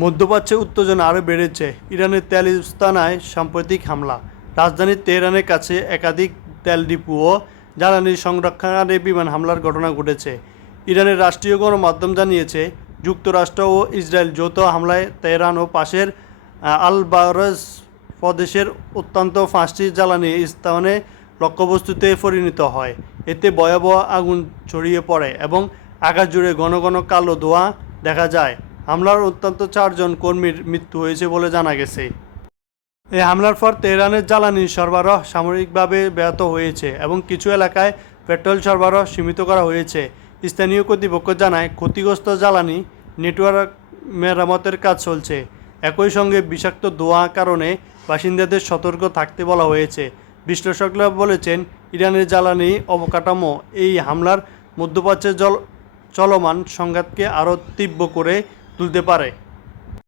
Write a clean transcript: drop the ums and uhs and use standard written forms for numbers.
মধ্যপ্রাচ্যে উত্তেজনা আরও বেড়েছে। ইরানের তেল স্থানায় সাম্প্রতিক হামলা। রাজধানী তেহরানের কাছে একাধিক তেল ডিপো ও জ্বালানি সংরক্ষণাগারে বিমান হামলার ঘটনা ঘটেছে। ইরানের রাষ্ট্রীয় গণমাধ্যম জানিয়েছে, যুক্তরাষ্ট্র ও ইসরায়েল যৌথ হামলায় তেহরান ও পাশের আল-বারজ প্রদেশের অত্যন্ত 5টি জ্বালানি স্থানে লক্ষ্যবস্তুতে পরিণত হয়। এতে ভয়াবহ আগুন ছড়িয়ে পড়ে এবং আকাশ জুড়ে ঘন ঘন কালো ধোঁয়া দেখা যায়। হামলার অন্তত 4 জন কর্মীর মৃত্যু হয়েছে বলে জানা গেছে। এই হামলার পর তেহরানের জ্বালানি সরবরাহ সাময়িকভাবে ব্যাহত হয়েছে এবং কিছু এলাকায় পেট্রোল সরবরাহ সীমিত করা হয়েছে। স্থানীয় কর্তৃপক্ষ জানায়, ক্ষতিগ্রস্ত জ্বালানি নেটওয়ার্ক মেরামতের কাজ চলছে। একই সঙ্গে বিষাক্ত ধোঁয়ার কারণে বাসিন্দাদের সতর্ক থাকতে বলা হয়েছে। বিশ্লেষকরা বলেছেন, ইরানের জ্বালানি অবকাঠামো এই হামলার মধ্যপ্রাচ্যের চলমান সংঘাতকে আরও তীব্র করে তুলতে পারে।